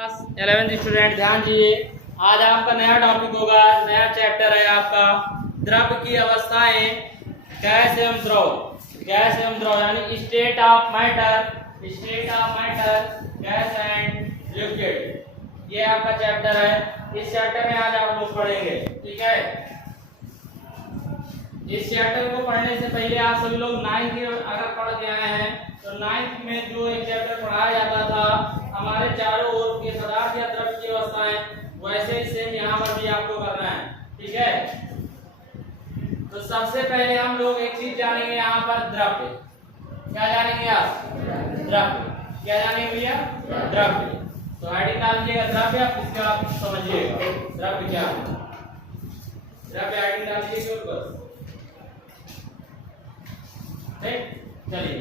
11th student ध्यान दीजिए। आज आपका नया टॉपिक होगा, नया चैप्टर है आपका द्रव की अवस्थाएं, गैस एवं द्रव। गैस एवं द्रव यानी state of matter, gas and liquid. ये आपका चैप्टर है। इस चैप्टर में आज आप लोग पढ़ेंगे, ठीक है। इस चैप्टर को पढ़ने से पहले आप सभी लोग 9th अगर पढ़ के आए हैं तो 9th में जो एक चैप्टर पढ़ाया जाता था हमारे चारों ओर के पदार्थ या द्रव की अवस्थाएं, वैसे ही सेम यहाँ पर भी आपको करना है, ठीक है। तो सबसे पहले हम लोग एक चीज जानेंगे यहाँ पर, द्रव्य। क्या जानेंगे आप? द्रव्य। क्या जानेंगे भैया? द्रव्य। तो हेडिंग डाल दीजिएगा द्रव्य, इसका आप समझिएगा द्रव्य क्या है। द्रव्य हेडिंग डाल दीजिएगा ऊपर, चलिए।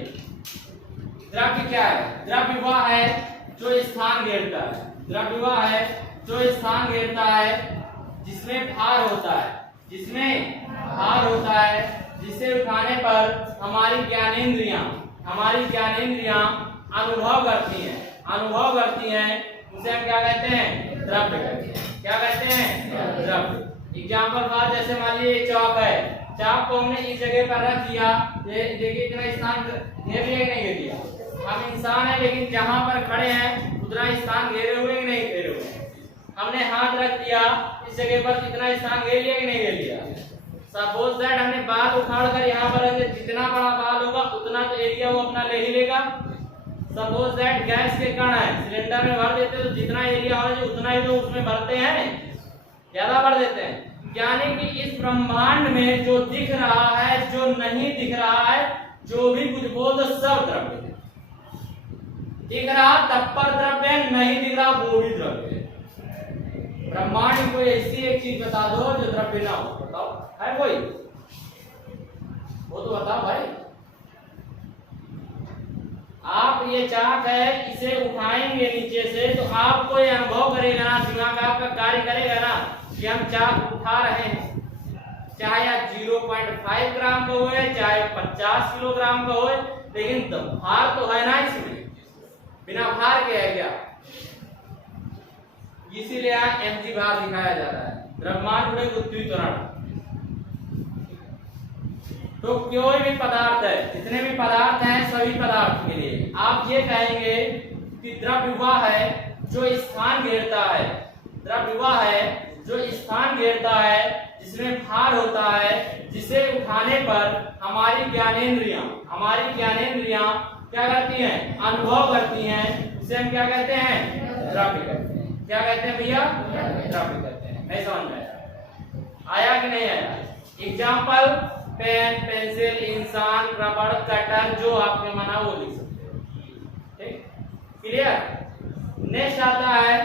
द्रव्य क्या है? द्रव्य वह है जो स्थान घेरता है। द्रव्य वह है जो स्थान घेरता है जिसमें भार होता है, जिसे उठाने पर हमारी ज्ञानेंद्रियां अनुभव करती हैं, उसे हम क्या कहते हैं? द्रव्य कहते हैं। क्या कहते हैं? द्रव्य। एग्जाम्पल बात, जैसे मान लीजिए चौक है, चाप को हमने इस जगह पर रख दिया, देखिए इतना स्थान घेर लिया कि नहीं घेर लिया। हम इंसान है लेकिन जहां पर खड़े हैं उतना स्थान घेरे हुए कि नहीं घेरे हुए। हमने हाथ रख दिया इस जगह पर, इतना स्थान घेर लिया कि नहीं घेर लिया। सपोज दैट हमने बाल उखाड़ कर यहाँ पर रख दिया, जितना बड़ा बाल होगा उतना तो एरिया वो अपना ले ही लेगा। सपोज दैट गैस के कण है, सिलेंडर में भर देते तो जितना एरिया हो उतना ही तो उसमें भरते हैं, ज्यादा भर देते हैं। यानी कि इस ब्रह्मांड में जो दिख रहा है, जो नहीं दिख रहा है, जो भी कुछ बोल दो सब द्रव्य है। दिख रहा तब पर द्रव्य है, नहीं दिख रहा वो भी द्रव्य है। ब्रह्मांड में कोई ऐसी एक चीज बता दो जो द्रव्य ना हो, बताओ है कोई? वो तो बताओ भाई। आप ये चाक है, इसे उठाएंगे नीचे से तो आपको ये अनुभव करेगा ना, दिमाग आपका कार्य करेगा ना कि हम चाक उठा रहे हैं, चाहे 0.5 ग्राम का हो चाहे 50 किलोग्राम का हो, लेकिन भार तो है ना इसमें। बिना भार के है क्या? इसीलिए mg भार दिखाया जा रहा है। ब्रह्मांड में पृथ्वी त्वरण। तो कोई भी पदार्थ है, जितने भी पदार्थ हैं सभी पदार्थ के लिए आप ये कहेंगे कि द्रव्य वह है जो स्थान घेरता है। द्रव्य वह है जो स्थान घेरता है जिसमें भार होता है, जिसे उठाने पर हमारी ज्ञानेंद्रियां क्या करती हैं? अनुभव करती हैं। उसे हम क्या कहते हैं? द्रव्य कहते हैं। क्या कहते हैं भैया? द्रव्य कहते हैं। नहीं समझ में आया कि नहीं आया? एग्जाम्पल, पेन, पेंसिल, इंसान, रबड़, कटर, जो आपने माना वो लिख सकते हो। ठीक, क्लियर? नेक्स्ट आता है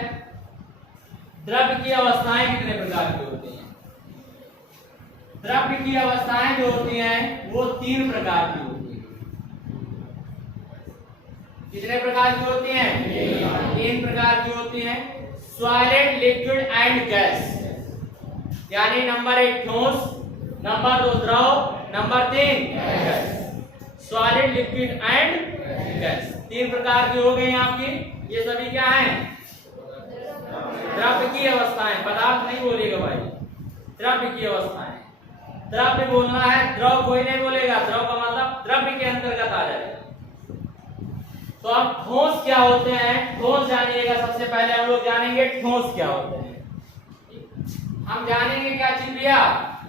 द्रव्य की अवस्थाएं कितने प्रकार की होती हैं। द्रव्य की अवस्थाएं जो होती हैं वो 3 प्रकार की होती हैं। कितने प्रकार की होती हैं? 3 प्रकार की होती हैं। Solid, liquid and gas. यानी नंबर 1 ठोस, नंबर 2 द्रव, number 3 gas. Solid, liquid and gas 3 प्रकार की हो गई आपकी। ये सभी क्या हैं? द्रव्य की अवस्थाएं। पदार्थ नहीं बोलेगा भाई, द्रव्य की अवस्थाएं। द्रव्य बोलना है, द्रव कोई नहीं बोलेगा। द्रव का मतलब द्रव्य के अंतर्गत आ जाएगा। तो अब ठोस क्या होते हैं, ठोस जानिएगा। सबसे पहले हम लोग जानेंगे ठोस क्या होते हैं। हम जानेंगे क्या चीज भैया?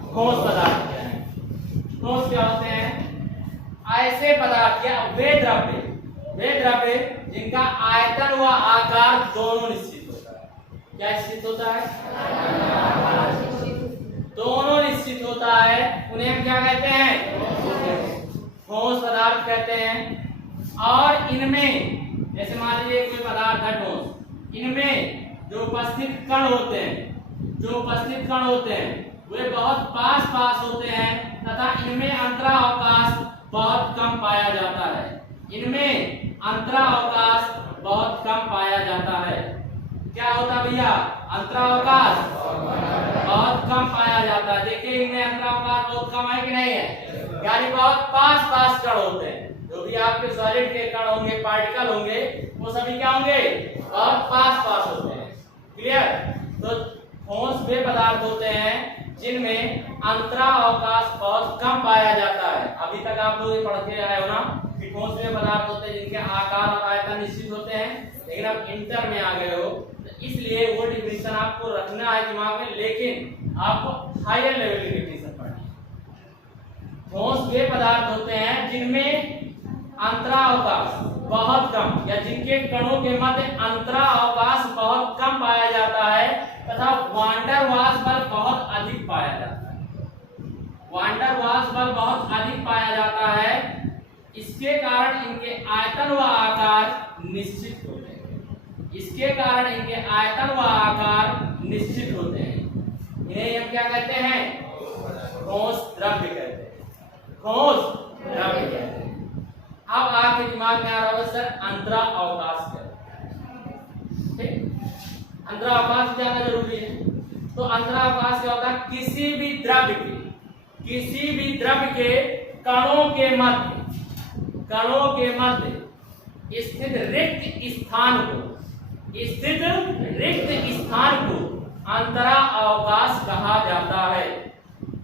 ठोस पदार्थ क्या है। ठोस क्या होते हैं? ऐसे पदार्थ या वे द्रव्य जिनका आयतन व आकार दोनों निश्चित होता है। क्या निश्चित होता है? दोनों निश्चित होता है, उन्हें हम क्या कहते हैं? ठोस पदार्थ कहते हैं। और इनमें जैसे मान लीजिए कोई पदार्थ है ठोस, इनमें जो उपस्थित कण होते हैं वे बहुत पास होते हैं तथा इनमें अंतरावकाश बहुत कम पाया जाता है। क्या होता भैया? अंतरावकाश बहुत कम पाया जाता है। देखिए इनमें अंतरावकाश बहुत कम है कि नहीं है? यानी बहुत पास कण होते हैं। जो भी आपके सॉलिड के कण होंगे, पार्टिकल होंगे, वो सभी क्या होंगे? बहुत पास होते हैं। पदार्थ होते हैं जिनमें अंतरावकाश बहुत कम पाया जाता है। अभी तक आप लोग ये पढ़ के आए हो ना कि ठोस में पदार्थ होते हैं जिनके आकार और आयतन निश्चित होते हैं, लेकिन अब इंटर में आ गए हो तो इसलिए वो डिफिनेशन आपको रखना है दिमाग में, लेकिन आपको हायर लेवल की डिफिनेशन पढ़नी है। ठोस वे पदार्थ होते हैं जिनमें अंतरावकाश बहुत कम या जिनके कणों के मध्य अंतरावकाश बहुत कम पाया जाता है तथा वान डेर वाल्स बल बहुत अधिक पाया जाता है। वान डेर वाल्स बल बहुत अधिक पाया जाता है, इसके कारण इनके आयतन व आकार निश्चित होते हैं। इसके कारण इनके आयतन व आकार निश्चित होते हैं। इन्हें हम क्या कहते हैं? ठोस द्रव्य कहते हैं। ठोस द्रव्य कहते हैं। अब आपके दिमाग में आ रहा होगा सर अंतरावकाश क्या है? ठीक, अंतरावकाश जानना जरूरी है। तो अंतरावकाश क्या होता है? किसी भी द्रव्य के कणों के मध्य स्थित रिक्त स्थान को अंतरावकाश कहा जाता है।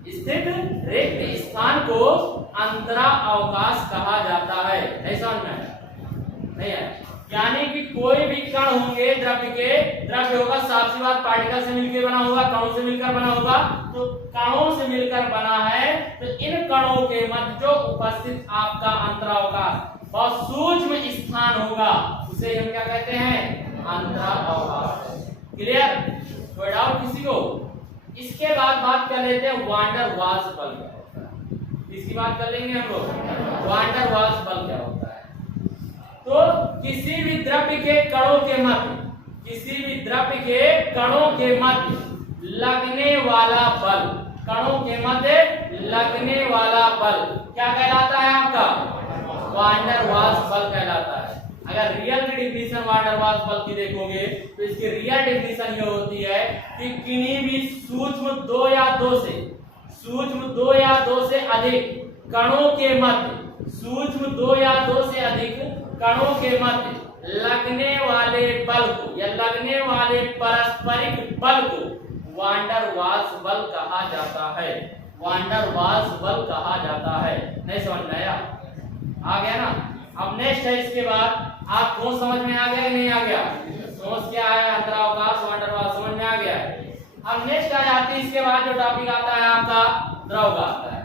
स्थित रिक्त स्थान को अंतरावकाश कहा जाता है। नहीं समझ में नहीं है? यानी कि कोई भी कण होंगे द्रव्य होगा, साफ सी बात, पार्टिकल से मिलकर बना होगा, कणों से मिलकर बना होगा। तो कणों से मिलकर बना है तो इन कणों के मध्य जो उपस्थित आपका अंतरावकाश बहुत सूक्ष्म स्थान होगा उसे हम क्या कहते हैं? अंतरावकाश। क्लियर? कोई डाउट किसी को? इसके बाद बात कर लेते हैं वान डेर वाल्स बल क्या होता है। इसकी बात कर लेंगे हम लोग। वान डेर वाल्स बल क्या होता है? तो किसी भी द्रव्य के कणों के मध्य लगने वाला बल क्या कहलाता है आपका? वान डेर वाल्स बल कहलाता है। अगर रियल की डिफिनेशन वान डेर वाल्स बल की देखोगे तो इसकी रियल डिफिनेशन ये होती है कि किन्हीं भी सूक्ष्म दो या दो से अधिक कणों के मध्य लगने वाले बल को या लगने वाले पारस्परिक बल को वान डेर वाल्स बल कहा जाता है। वान डेर वाल्स बल कहा जाता है। नहीं समझ में आया? आ गया ना? अब नेक्स्ट है इसके बाद आप ठोस समझ में आ गया कि नहीं आ गया? ठोस क्या है? अंतरावकाश, वान डेर वाल्स समझ में आ गया है। अब नेक्स्ट आ जाती है इसके बाद जो टॉपिक आता है आपका द्रव का आता है।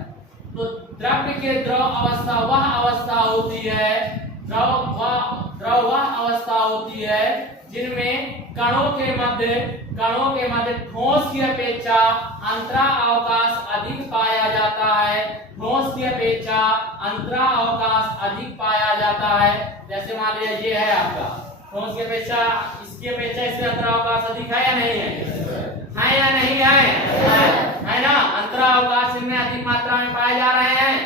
तो द्रव्य के द्रव अवस्था वह अवस्था होती है जिनमें कणों के मध्य ठोस की अपेक्षा अंतरावकाश अधिक पाया जाता है। जैसे मान लीजिए ये है आपका ठोस की अपेक्षा, इसकी अपेक्षा इससे अंतरावकाश अधिक है या नहीं है? है या नहीं है? है ना? अंतरावकाश इनमें अधिक मात्रा में पाए जा रहे हैं,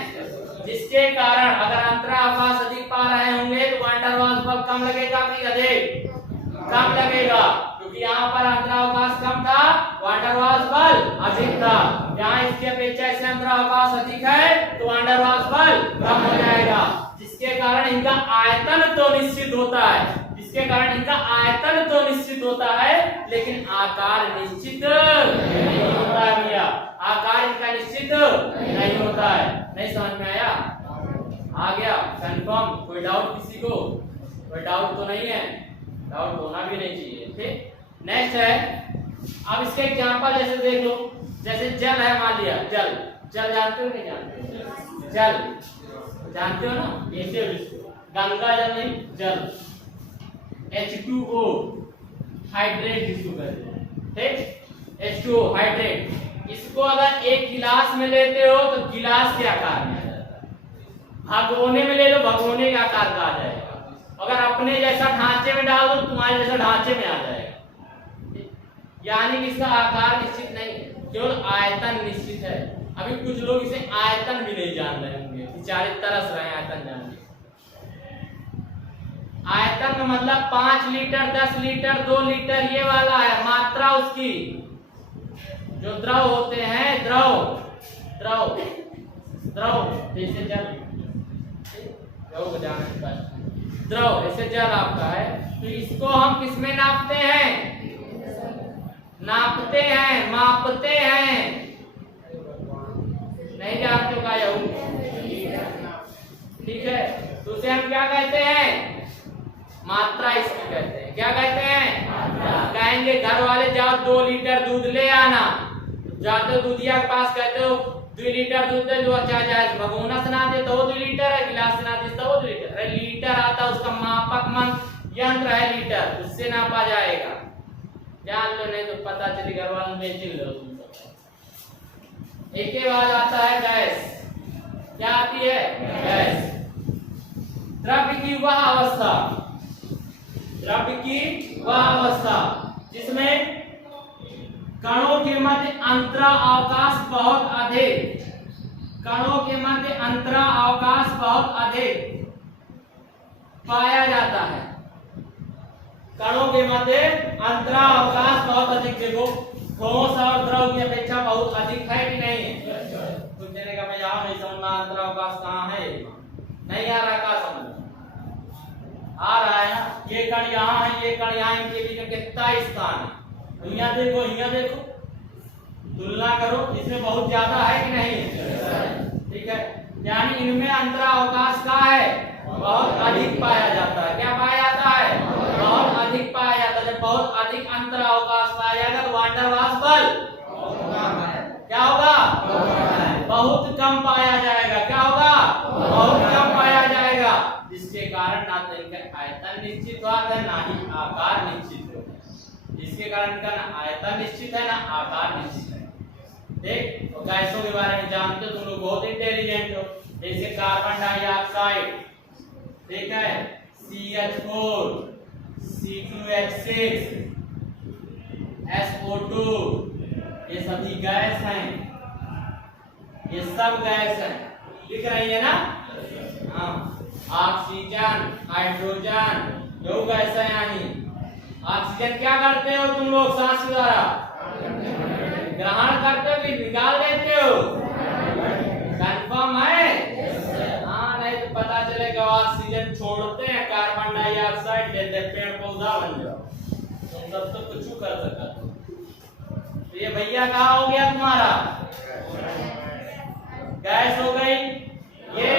जिसके कारण अगर अंतरावकाश अधिक पा रहे होंगे तो वान डेर वाल्स बल कम लगेगा कि अधिक? कम लगेगा, क्योंकि यहाँ पर अंतरावकाश कम था, वान डेर वाल्स बल अधिक था। यहाँ इसकी अपेक्षा इससे अंतरावकाश अधिक है तो वान डेर वाल्स बल कम हो जाएगा, जिसके कारण इनका आयतन तो निश्चित होता है, लेकिन आकार निश्चित नहीं होता है भैया। आकार इनका निश्चित नहीं होता है। नहीं समझ में आया? आ गया कंफर्म? कोई डाउट किसी को? कोई डाउट तो नहीं है? डाउट होना भी नहीं चाहिए। ठीक, नेक्स्ट है। अब इसके एग्जांपल जैसे देख लो, जैसे जल है, मान लिया जल जानते हो नहीं जानते? जल जानते हो ना? ऐसे गंगा जल नहीं, जल H2O हाइड्रेट जिसको कहते हैं। ठीक, H2O हाइड्रेट। इसको अगर एक गिलास में लेते हो तो गिलास के आकार में आ जाता है, भगोने में ले लो भगोने के आकार का आ जाएगा, अगर अपने जैसा ढांचे में डाल दो तुम्हारे जैसा ढांचे में आ जाएगा। यानी कि इसका आकार निश्चित नहीं है, केवल आयतन निश्चित है। अभी कुछ लोग इसे आयतन भी नहीं जान रहे होंगे, बेचारे तरस रहे हैं आयतन जान के। आयतन का मतलब 5 लीटर, 10 लीटर, 2 लीटर ये वाला है मात्रा उसकी। जो द्रव होते हैं, द्रव जैसे जल, द्रव ऐसे जल आपका है, तो इसको हम किसमें नापते हैं? मापते हैं। नहीं जानते हो क्या यू? ठीक है, तो उसे हम क्या कहते हैं? मात्रा इसकी कहते हैं। क्या कहते हैं? कहेंगे घर वाले जाओ 2 लीटर दूध ले आना, जाते हो दूधिया के पास, कहते हो 2 लीटर दूध दे दो, अच्छा जाए भगोना से ना दे तो 2 लीटर है, गिलास से ना दे तो 2 लीटर। अरे लीटर आता उसका मापक यंत्र है लीटर, उससे नापा जाएगा। जान लो, नहीं तो पता चली घर वालों में चिल लो तुम सब। एक के बाद आता है गैस। क्या आती है? गैस। द्रव्य की वह अवस्था, द्रव्य की वह अवस्था जिसमें कणों के मध्य अंतरावकाश बहुत अधिक, कणों के मध्य अंतरावकाश बहुत अधिक पाया जाता है। कणों के मध्य अंतरावकाश बहुत अधिक, देखो ठोस और द्रव की अपेक्षा बहुत अधिक है कि नहीं है? कुछ देने का मैं यहाँ नहीं समझना अंतरावकाश कहाँ है, नहीं आ रहा का समझ आ रहा है ना? ये कण यहाँ है, ये कण यहाँ, इनके बीच में कितना स्थान है? यहाँ देखो, यहाँ देखो, तुलना करो, इसमें बहुत ज्यादा है कि नहीं है? ठीक है, यानी इनमें अंतरावकाश का है बहुत अधिक पाया जाता है। क्या पाया जाता है? बहुत अधिक पाया जाता है। जब बहुत अधिक अंतरावकाश पाया जाएगा तो वान डेर वाल्स बल क्या होगा? बहुत कम पाया जाएगा। क्या होगा? बहुत कम पाया जाएगा, जिसके कारण ना तो इनका आयतन निश्चित हुआ है, ना ही आकार निश्चित हो। जिसके कारण इनका ना आयतन निश्चित है, ना आकार निश्चित है। देख, तो गैसों के बारे में जानते हो तुम लोग, बहुत इंटेलिजेंट हो। जैसे कार्बन डाइऑक्साइड, ठीक है, CH4, C2H6, SO2, ये सभी गैस हैं, ये सब गैस हैं। दिख रही है ना? हाँ, ऑक्सीजन, हाइड्रोजन, जो गैस है यहाँ। ऑक्सीजन क्या करते हो तुम लोग सांस के द्वारा? ग्रहण करते हो कि निकाल देते हो? कंफर्म है? हाँ, नहीं तो पता चलेगा ऑक्सीजन छोड़ते हैं, कार्बन डाइऑक्साइड देते हैं, पेड़ पौधा बन जाओ। तुम सब तो कुछ कर सकते। तो ये भैया कहाँ हो गया तुम्हारा? गैस हो गई, ये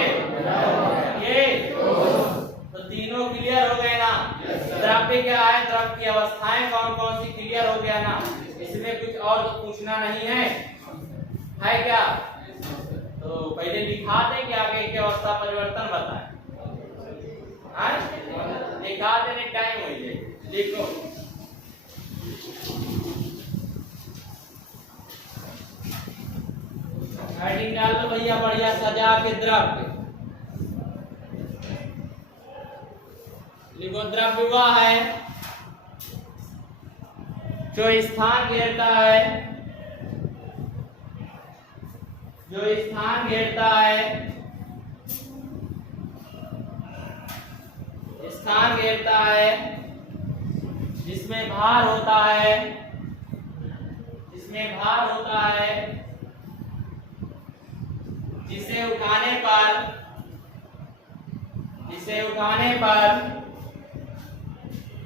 तो तीनों क्लियर हो गए ना? द्रव्य क्या है, द्रव्य की अवस्थाएं कौन कौन सी क्लियर हो गया ना? इसमें कुछ और तो पूछना नहीं है क्या? तो पहले लिखा दे कि आगे की अवस्था परिवर्तन बताएं। लिखा देने टाइम हो जाए, लिखो। हेडिंग डाल दो भैया बढ़िया सजा के। द्रव्य लिखो, द्रव्य वह है जो स्थान घेरता है, जो स्थान घेरता है, स्थान घेरता है, जिसमें भार होता है, जिसमें भार होता है, जिसे उठाने पर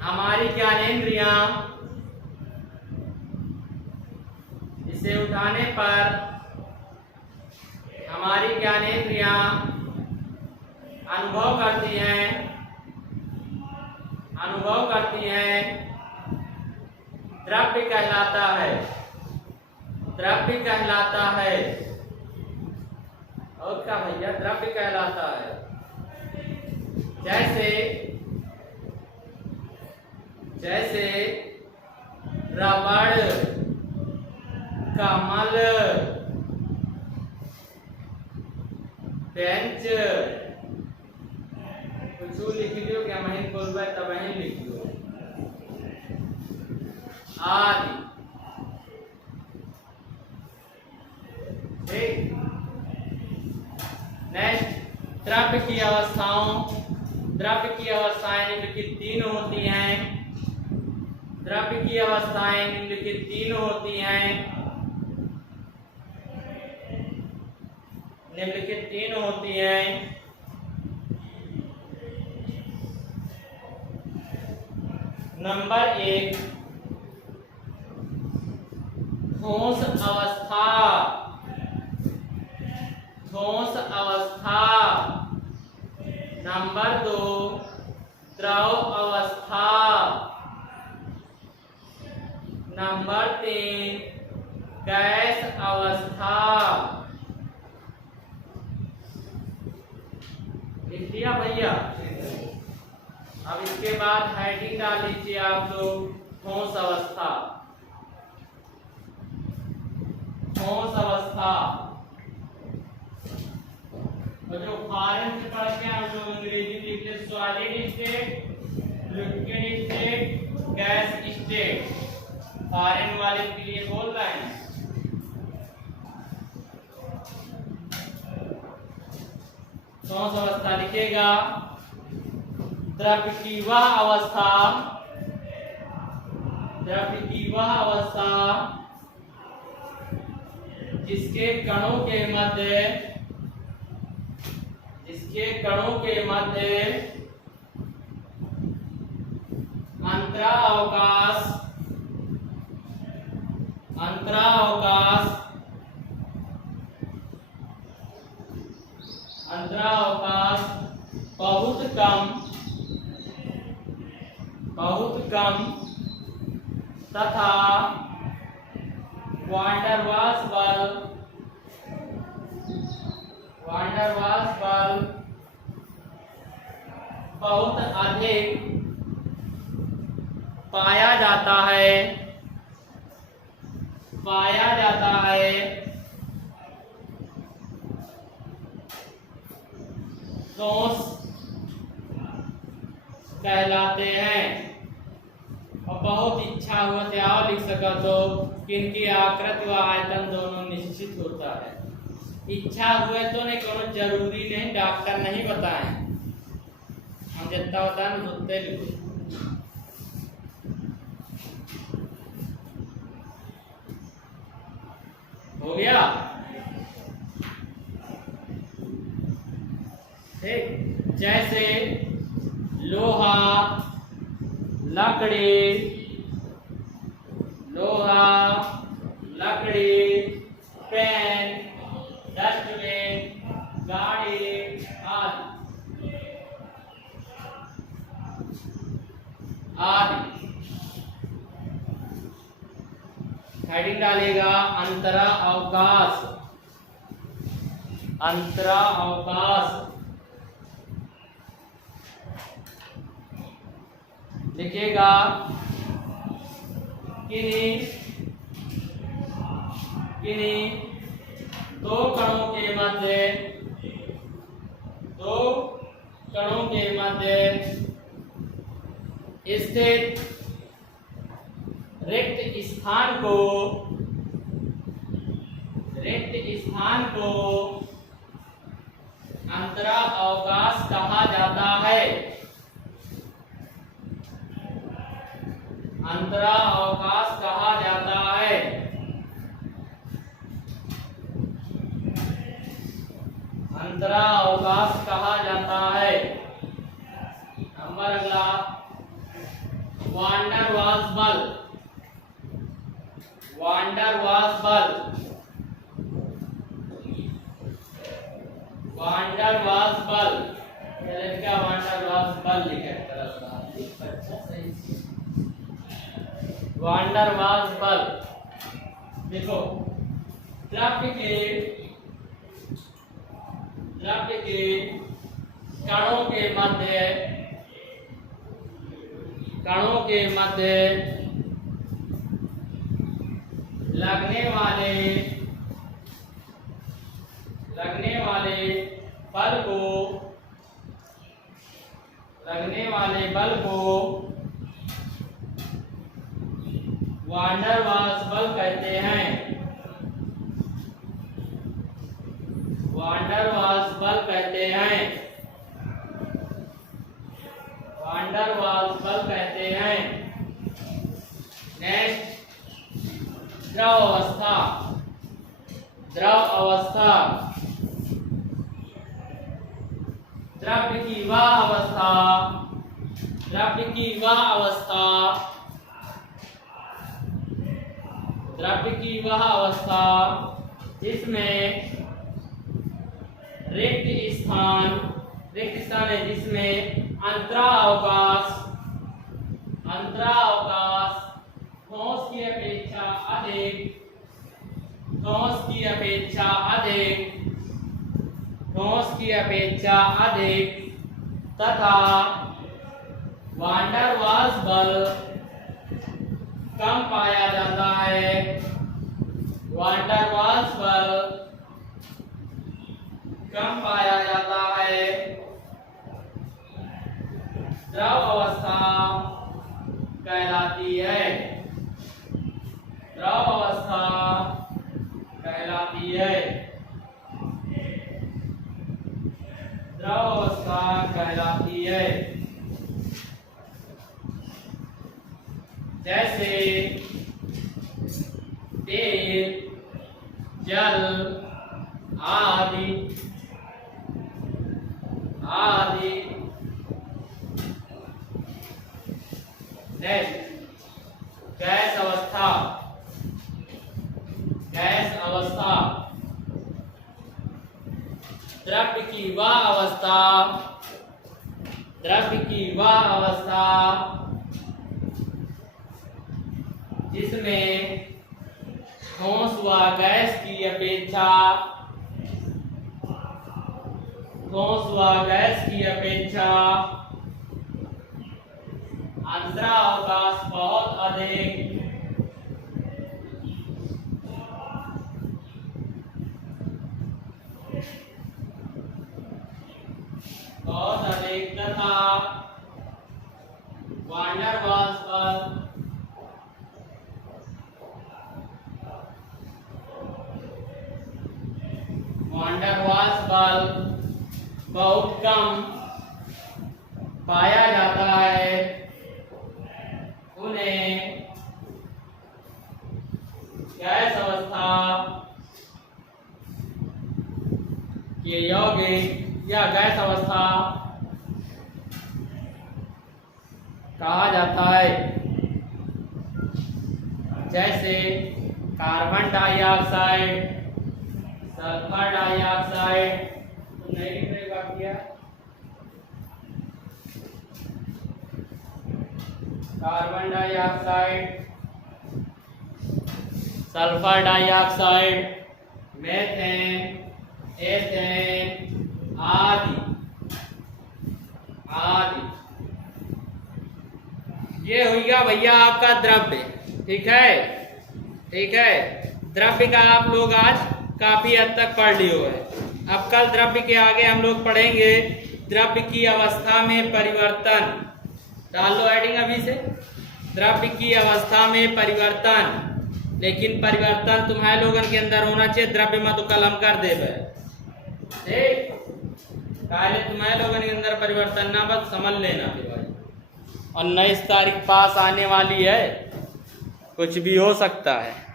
हमारी ज्ञानेंद्रियां, जिसे उठाने पर हमारी ज्ञानेंद्रियां अनुभव करती हैं, द्रव्य कहलाता है, द्रव्य कहलाता है। और क्या भैया? द्रव्य कहलाता है। जैसे रबड़, कमल, बेंच, कुछ लिख लियो, क्या महीन बोलबे तब ही लिख लियो, आदि। ठीक, नेक्स्ट, द्रव्य की अवस्थाएं निम्नलिखित 3 होती हैं। द्रव्य की अवस्थाएं निम्नलिखित 3 होती हैं। निम्नलिखित 3 होती हैं। नंबर 1, ठोस अवस्था, ठोस अवस्था। नंबर 2 द्रव अवस्था। नंबर 3 गैस अवस्था। लिख दिया भैया। अब इसके बाद हेडिंग डाल लीजिए आप लोग, ठोस अवस्था। ठोस अवस्था और जो फॉरेन से पढ़ के आप लोग अंग्रेजी लिख ले, solid state, liquid state, gas state. Foreign वाले के लिए बोल रहे हैं। ठोस अवस्था लिखेगा, द्रव की वह अवस्था, द्रव की वह अवस्था जिसके कणों के मध्य, जिसके कणों के मध्य अंतरावकाश, अंतरावकाश, अंतरावकाश बहुत कम, बहुत कम तथा वांडर वाल्स बल, वांडर वाल्स बल बहुत अधिक पाया जाता है, पाया जाता है। ठोस कहलाते हैं। और बहुत इच्छा हुआ तो और लिख सका तो इनकी आकृति व आयतन दोनों निश्चित होता है। इच्छा हुए तो नहीं, कोनो जरूरी नहीं, डॉक्टर नहीं बताए, हम जितना होता है उतने लिखो। हो गया ठीक। जैसे लोहा, लकड़ी, लोहा, लकड़ी, पेन, डस्टबिन, गाड़ी आदि आदि। हेडिंग डालेगा अंतरा अवकाश, अंतरा अवकाश लिखेगा। किन्हीं दो कणों के मध्य, दो कणों के मध्य स्थित रिक्त स्थान को, रिक्त स्थान को अंतरा अवकाश कहा जाता है। अंतरा अवकाश कहा जाता है। अंतरा अवकाश कहा जाता है। नंबर अगला वांडर वाल्स बल, वांडर वाल्स बल, वांडर वाल्स बल, क्या वांडर वाल्स बल लिखा है वांडर वाल्स बल। देखो द्रव्य के कणों के मध्य, कणों के मध्य लगने वाले बल को, लगने वाले बल को वांडर वाल्स बल कहते हैं। वांडर वाल्स बल कहते हैं। वांडर वाल्स बल कहते हैं। नेक्स्ट द्रव अवस्था, द्रव अवस्था द्रव्य की वह अवस्था, द्रव्य की वह अवस्था द्रव्य की वह अवस्था जिसमें रिक्त स्थान है, जिसमें अंतरावकाश ठोस की अपेक्षा अधिक तथा वान डर वाल्स बल कम पाया जाता है। वान डर वाल्स बल कम पाया जाता है। द्रव अवस्था कहलाती है। द्रव अवस्था कहलाती है। द्रव अवस्था कहलाती है। जैसे तेल, जल आदि गैस अवस्था द्रव्य की वह अवस्था जिसमें ठोस व गैस की अपेक्षा अंतरावकाश बहुत अधिक तथा वान डर वाल्स बल बहुत कम पाया जाता है। उन्हें गैस अवस्था के यौगिक या गैस अवस्था कहा जाता है। जैसे कार्बन डाइऑक्साइड, सल्फर डाइऑक्साइड, तुमने भी प्रयोग किया। Carbon dioxide, sulphur dioxide, methane, ethane आदि ये हो गया भैया आपका द्रव्य। ठीक है, द्रव्य का आप लोग आज काफी हद तक पढ़ लिए हुए। अब कल द्रव्य के आगे हम लोग पढ़ेंगे द्रव्य की अवस्था में परिवर्तन। डाल लो हेडिंग अभी से, द्रव्य की अवस्था में परिवर्तन। लेकिन परिवर्तन तुम्हारे लोगन के अंदर होना चाहिए, द्रव्य में तो कलम कर देवे। ठीक, पहले तुम्हारे लोगन के अंदर परिवर्तन ना बस समझ लेना भाई। और 19 तारीख पास आने वाली है, कुछ भी हो सकता है।